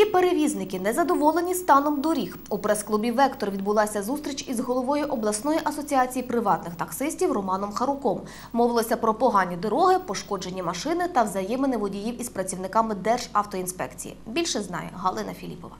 Міські перевізники незадоволені станом доріг. У прес-клубі Вектор відбулася зустріч із головою обласної асоціації приватних таксистів Романом Харуком. Мовилося про погані дороги, пошкоджені машини та взаємини водіїв із працівниками Державтоінспекції. Більше знає Галина Філіпова.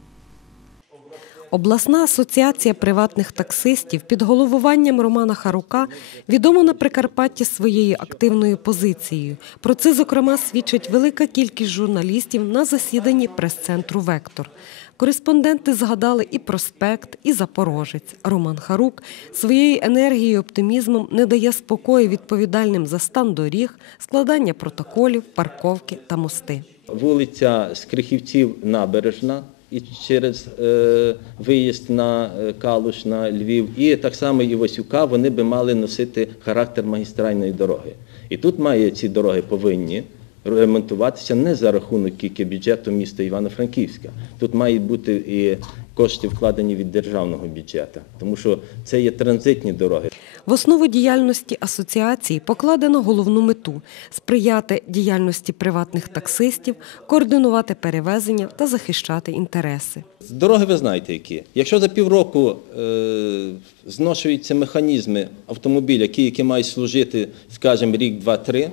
Обласна асоціація приватних таксистів під головуванням Романа Харука відома на Прикарпатті своєю активною позицією. Про це, зокрема, свідчить велика кількість журналістів на засіданні прес-центру Вектор. Кореспонденти згадали і проспект, і Запорожець. Роман Харук своєю енергією і оптимізмом не дає спокою відповідальним за стан доріг, складання протоколів, парковки та мости. Вулиця Скрихівців набережна і через е, виїзд на е, Калуш, на Львів, і так само і Васюка, вони би мали носити характер магістральної дороги. І тут має ці дороги повинні ремонтуватися не за рахунок тільки бюджету міста Івано-Франківська. Тут мають бути і кошти вкладені від державного бюджету, тому що це є транзитні дороги. В основу діяльності асоціації покладено головну мету сприяти діяльності приватних таксистів, координувати перевезення та захищати інтереси. Дороги ви знаєте які. Якщо за півроку е, зношуються механізми автомобіля, які, які мають служити, скажімо, рік, два, три,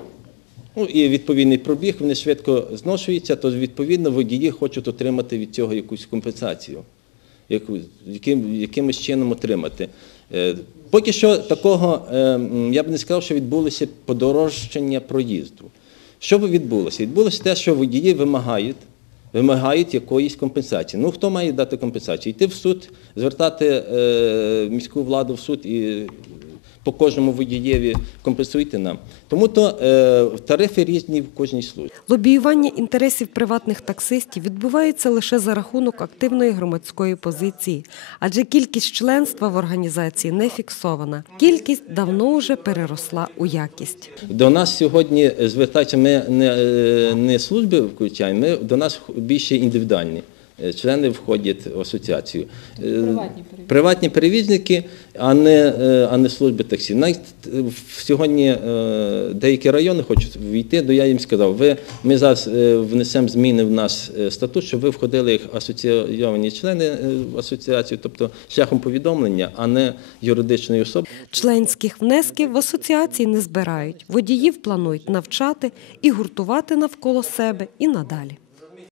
ну і відповідний пробіг, вони швидко зношуються, то відповідно водії хочуть отримати від цього якусь компенсацію, яку, яким, якимось чином отримати. Е, поки що такого, е, я б не сказав, що відбулося подорожчання проїзду. Що би відбулося? Відбулося те, що водії вимагають, вимагають якоїсь компенсації. Ну, хто має дати компенсацію? Йти в суд, звертати е, міську владу в суд і по кожному водієві компенсуйте нам. Тому то е, тарифи різні в кожній службі. Лобіювання інтересів приватних таксистів відбувається лише за рахунок активної громадської позиції, адже кількість членства в організації не фіксована. Кількість давно вже переросла у якість. До нас сьогодні звертаються, ми не, е, не служби включаємо, ми, до нас більше індивідуальні. Е, Члени входять в асоціацію. Приватні, Приватні перевізники, а не, е, а не служби таксі. Навіть е, сьогодні е, деякі райони хочуть війти, то я їм сказав, ви, ми зараз е, внесемо зміни в наш е, статут, щоб ви входили як асоційовані члени е, в асоціацію, тобто шляхом повідомлення, а не юридичної особи. Членських внесків в асоціації не збирають. Водіїв планують навчати і гуртувати навколо себе і надалі.